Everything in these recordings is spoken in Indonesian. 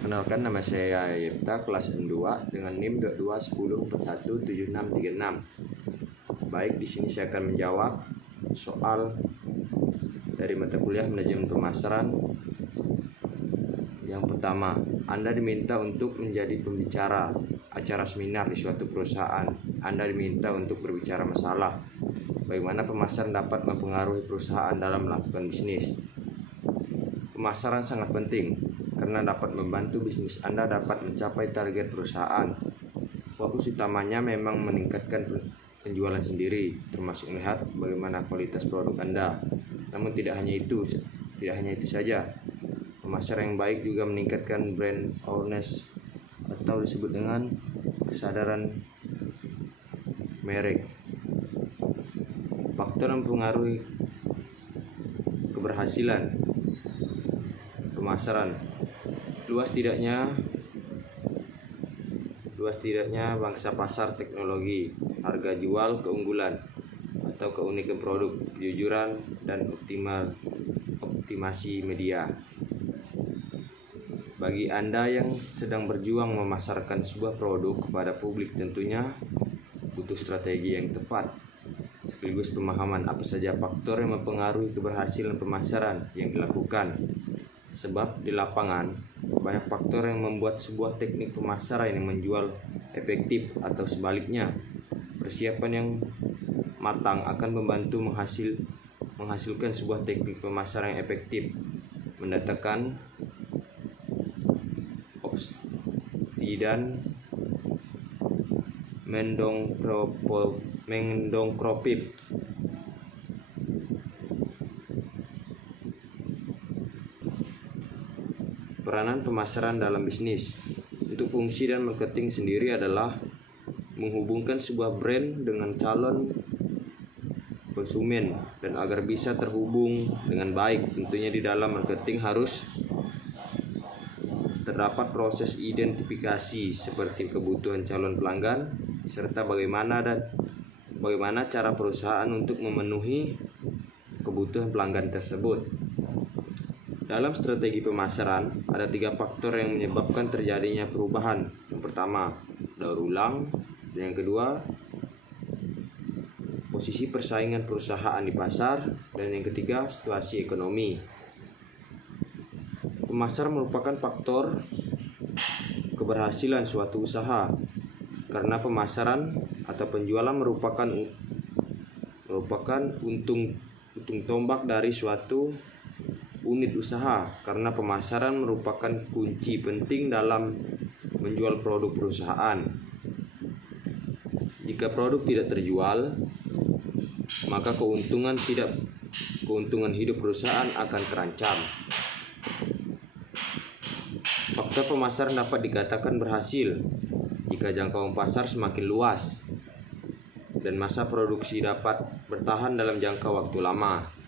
Perkenalkan, nama saya Yipta, kelas N2 dengan NIM 2210417636. Baik, di sini saya akan menjawab soal dari mata kuliah manajemen pemasaran. Yang pertama, Anda diminta untuk menjadi pembicara acara seminar di suatu perusahaan. Anda diminta untuk berbicara masalah bagaimana pemasaran dapat mempengaruhi perusahaan dalam melakukan bisnis. Pemasaran sangat penting karena dapat membantu bisnis Anda dapat mencapai target perusahaan. Fokus utamanya memang meningkatkan penjualan sendiri, termasuk melihat bagaimana kualitas produk Anda. Namun tidak hanya itu saja. Pemasaran yang baik juga meningkatkan brand awareness atau disebut dengan kesadaran merek. Faktor yang mempengaruhi keberhasilan pemasaran. Luas tidaknya bangsa pasar, teknologi, harga jual, keunggulan atau keunikan produk, kejujuran dan optimasi media. Bagi Anda yang sedang berjuang memasarkan sebuah produk kepada publik, tentunya butuh strategi yang tepat sekaligus pemahaman apa saja faktor yang mempengaruhi keberhasilan pemasaran yang dilakukan. Sebab di lapangan banyak faktor yang membuat sebuah teknik pemasaran yang menjual efektif atau sebaliknya. Persiapan yang matang akan membantu menghasilkan sebuah teknik pemasaran yang efektif, mendatangkan opsi dan mendongkropip peranan pemasaran dalam bisnis. Untuk fungsi dan marketing sendiri adalah menghubungkan sebuah brand dengan calon konsumen, dan agar bisa terhubung dengan baik, tentunya di dalam marketing harus terdapat proses identifikasi seperti kebutuhan calon pelanggan serta bagaimana cara perusahaan untuk memenuhi kebutuhan pelanggan tersebut. Dalam strategi pemasaran, ada 3 faktor yang menyebabkan terjadinya perubahan. Yang pertama, daur ulang. Dan yang kedua, posisi persaingan perusahaan di pasar. Dan yang ketiga, situasi ekonomi. Pemasaran merupakan faktor keberhasilan suatu usaha, karena pemasaran atau penjualan merupakan untung tombak dari suatu unit usaha, karena pemasaran merupakan kunci penting dalam menjual produk perusahaan. Jika produk tidak terjual, maka keuntungan hidup perusahaan akan terancam. Faktor pemasaran dapat dikatakan berhasil jika jangkauan pasar semakin luas dan masa produksi dapat bertahan dalam jangka waktu lama.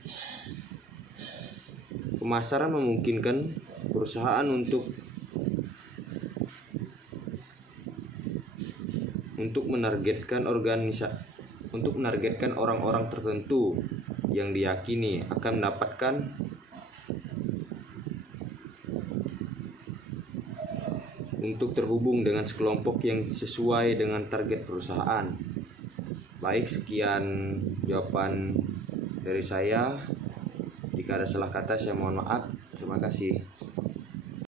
Pemasaran memungkinkan perusahaan untuk menargetkan orang-orang tertentu yang diyakini akan mendapatkan untuk terhubung dengan sekelompok yang sesuai dengan target perusahaan. Baik, sekian jawaban dari saya. Jika ada salah kata, saya mohon maaf. Terima kasih.